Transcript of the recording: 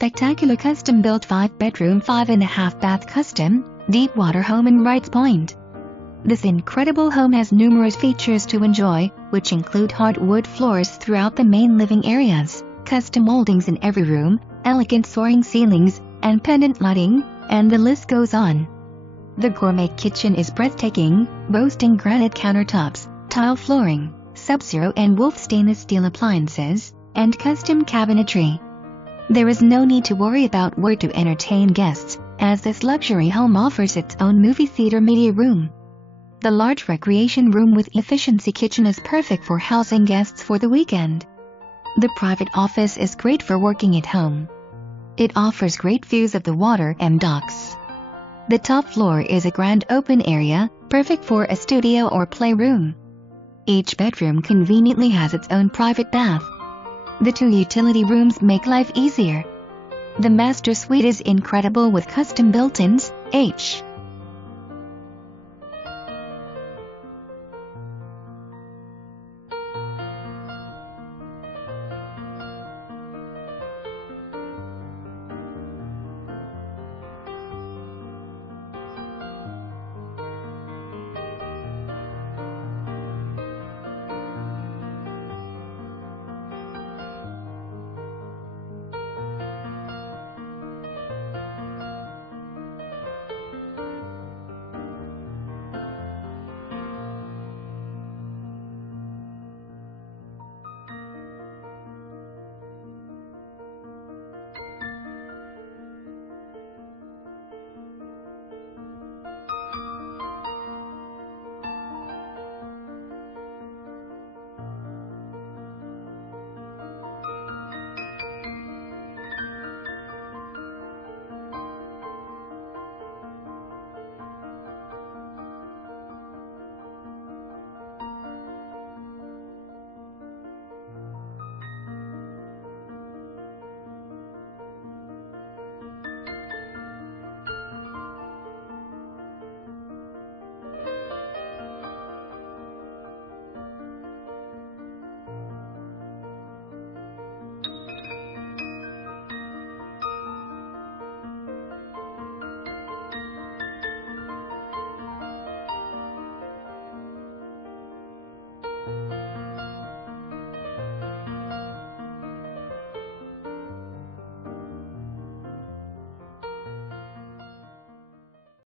spectacular custom-built 5-bedroom 5.5-bath custom, Deepwater home in Wrights Point. This incredible home has numerous features to enjoy, which include hardwood floors throughout the main living areas, custom moldings in every room, elegant soaring ceilings, and pendant lighting, and the list goes on. The gourmet kitchen is breathtaking, boasting granite countertops, tile flooring, Sub-Zero and Wolf stainless steel appliances, and custom cabinetry. There is no need to worry about where to entertain guests, as this luxury home offers its own movie theater media room. The large recreation room with efficiency kitchen is perfect for housing guests for the weekend. The private office is great for working at home. It offers great views of the water and docks. The top floor is a grand open area, perfect for a studio or playroom. Each bedroom conveniently has its own private bath. The 2 utility rooms make life easier. The master suite is incredible with custom built-ins, H.